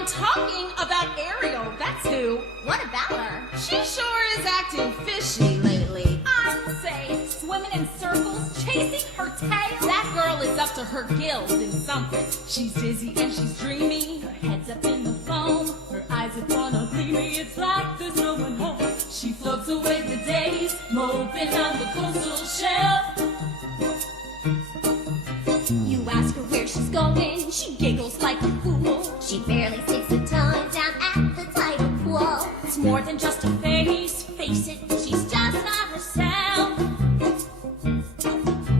I'm talking about Ariel, that's who. What about her? She sure is acting fishy lately. I'd say swimming in circles, chasing her tail. That girl is up to her gills in something. She's dizzy and she's dreamy. Her head's up in the foam, her eyes are gonna gleamy. It's like there's no one home. She floats away the days, moping on the coastal shelf. You ask her where she's going, she giggles like a fool. She barely sticks her tongue down at the tidal pool. It's more than just a face it, she's just not herself.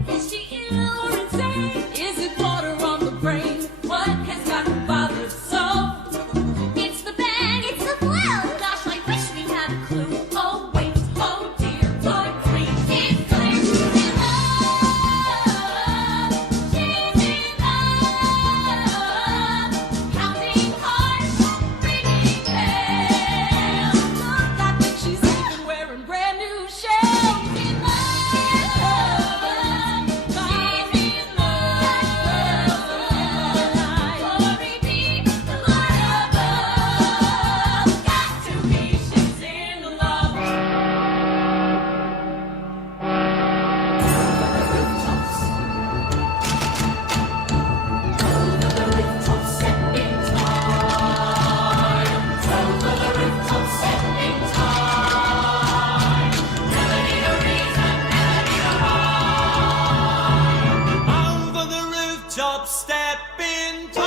Is she ill or insane? Is it water on the brain? What has got her bothered so? It's the bang, it's the flu. Gosh, I wish we had a clue. Oh wait, oh dear, Lord, please, it's clear she's in love. She's in love. Counting hearts, ringing bells. I think she's even wearing brand new shells. In love. She's in love. Glory be the Lord above. Got to be, she's in love. Over the rooftop, step in time.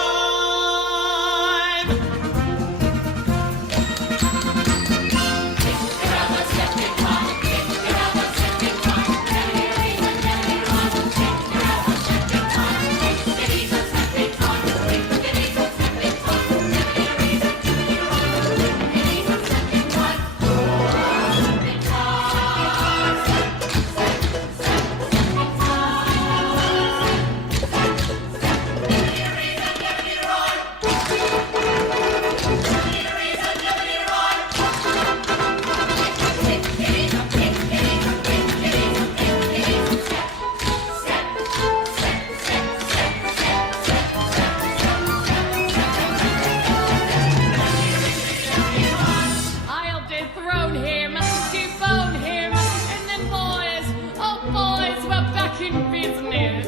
I'll dethrone him, debone him, and then boys, oh boys, we're back in business.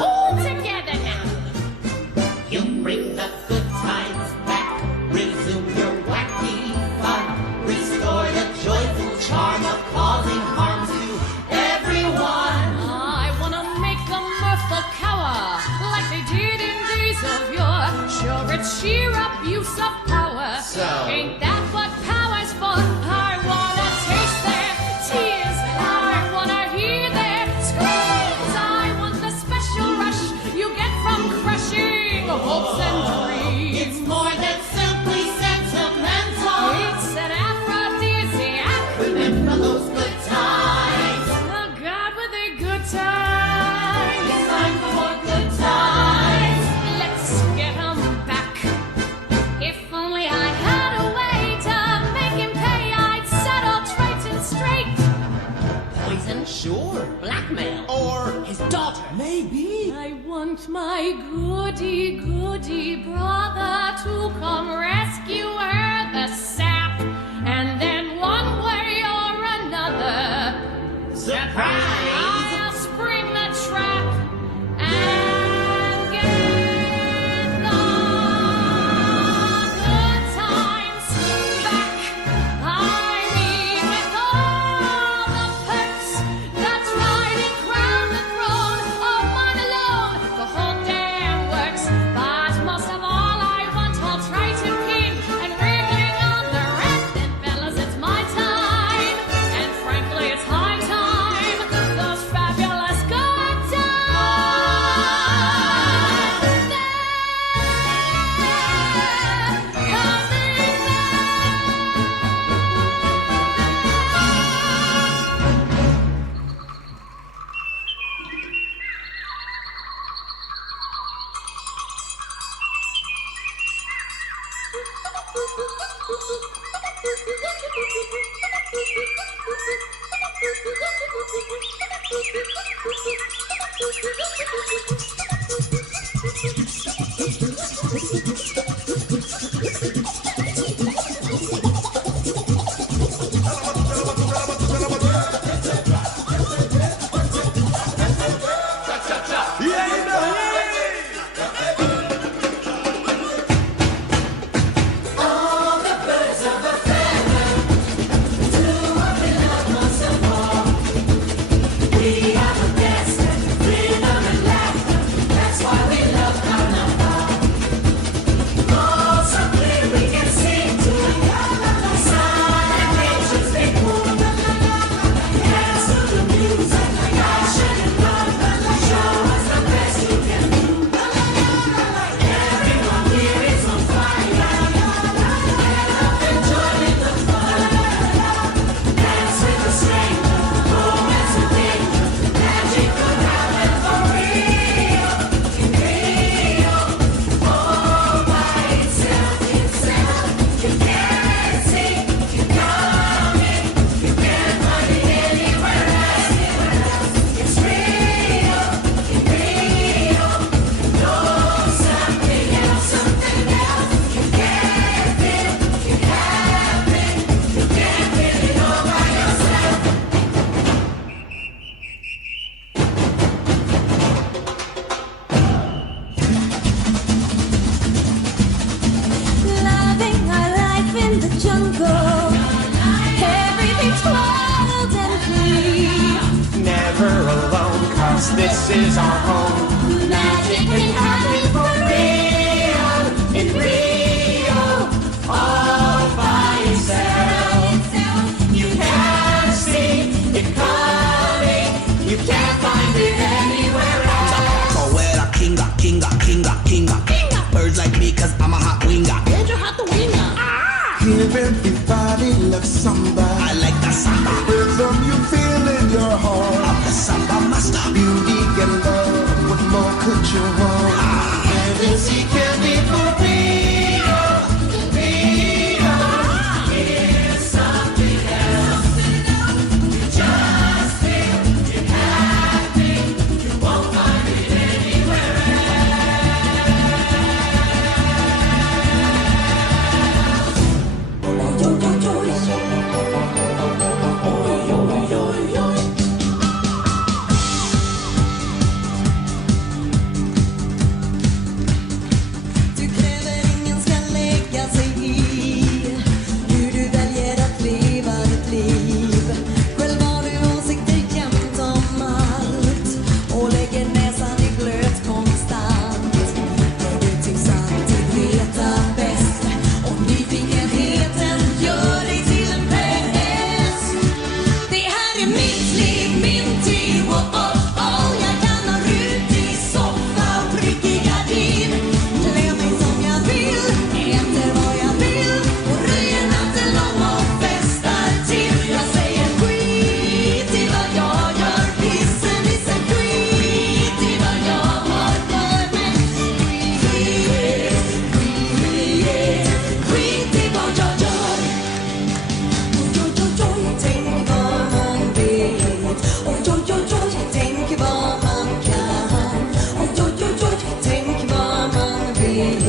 All together now. You bring the good times back, resume your wacky fun, restore the joyful charm of causing harm to everyone. I wanna make the mirthful cower like they did in days of yore. Sure, it's sheer abuse of power. So? Ain't that what power's for? I wanna taste their tears. I wanna hear their screams. I want the special rush you get from crushing hopes and dreams. It's more than simply sentimental. It's an aphrodisiac. Remember those good times. Oh God, were they good times? It's time for more good times. Let's get 'em back. If only I had a way to make him pay, I'd settle straight and straight. Poison? Sure. Blackmail? Or his daughter? Maybe. I want my goody brother to come rescue her, the sap, and then one way or another, Surprise! I'll spring the trap and get the good times back. I mean, with all the perks that's riding crown the throne of mine alone, the whole damn works. But most of all, I want all Triton King and wriggling on the rest. And fellas, it's my time, and frankly, it's high time. Those fabulous good times. They're coming Thank you. this is our home. Magic can happen for real, in Rio, all by itself. You can't see it coming, you can't find it anywhere else. Poeta, kinga. Birds like me, cause I'm a hot winger. Give everybody love samba. I like the samba. Rhythm you feel in your heart. I'm the samba master. Beauty and love, what more could you want? Heaven see candy for Rio, Rio is something else. You just feel it happening, you won't find it anywhere Du kräver ingen ska lägga sig i hur du väljer att leva ditt liv. Själv har du åsikter jämt om allt och lägger näsan i blöt konstant. För du tycks alltid veta bäst och nyfikenheten gör dig till en pest. Det här är mitt liv, min tid, jag kan ha rutig soffa och prickig gardin. Klä mig som jag vill, äter vad jag vill och röjer natten lång och festar till. Jag säger skit i vad jag gör, pissen, skit i vad jag har för mig. Skit i vad jag gör. Tänk vad man vet. Tänk vad man kan. Tänk vad man vet.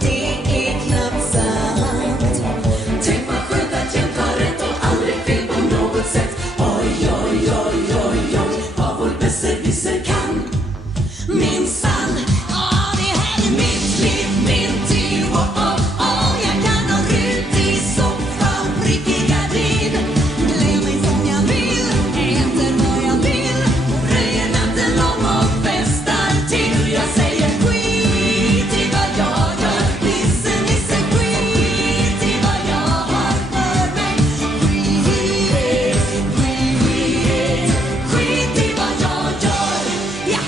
Det är knappt sant. Tänk vad skönt att jämt ha rätt och aldrig fel på något sätt. Oj, vad vår besserwisser kan. Minsann, det här är mitt liv, min tid, jag kan ha rutig soffa och prickig gardin. Klä mig som jag vill, äter vad jag vill och röjer natten lång och festar till. Jag säger skit i vad jag gör, pissen, skit i vad jag har för mig. Skit i vad jag gör, ja.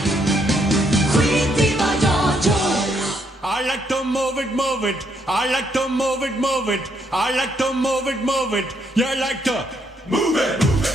Skit i vad jag gör. I like to move it, move it. I like to move it, move it. I like to move it, move it. You like to move it, move it.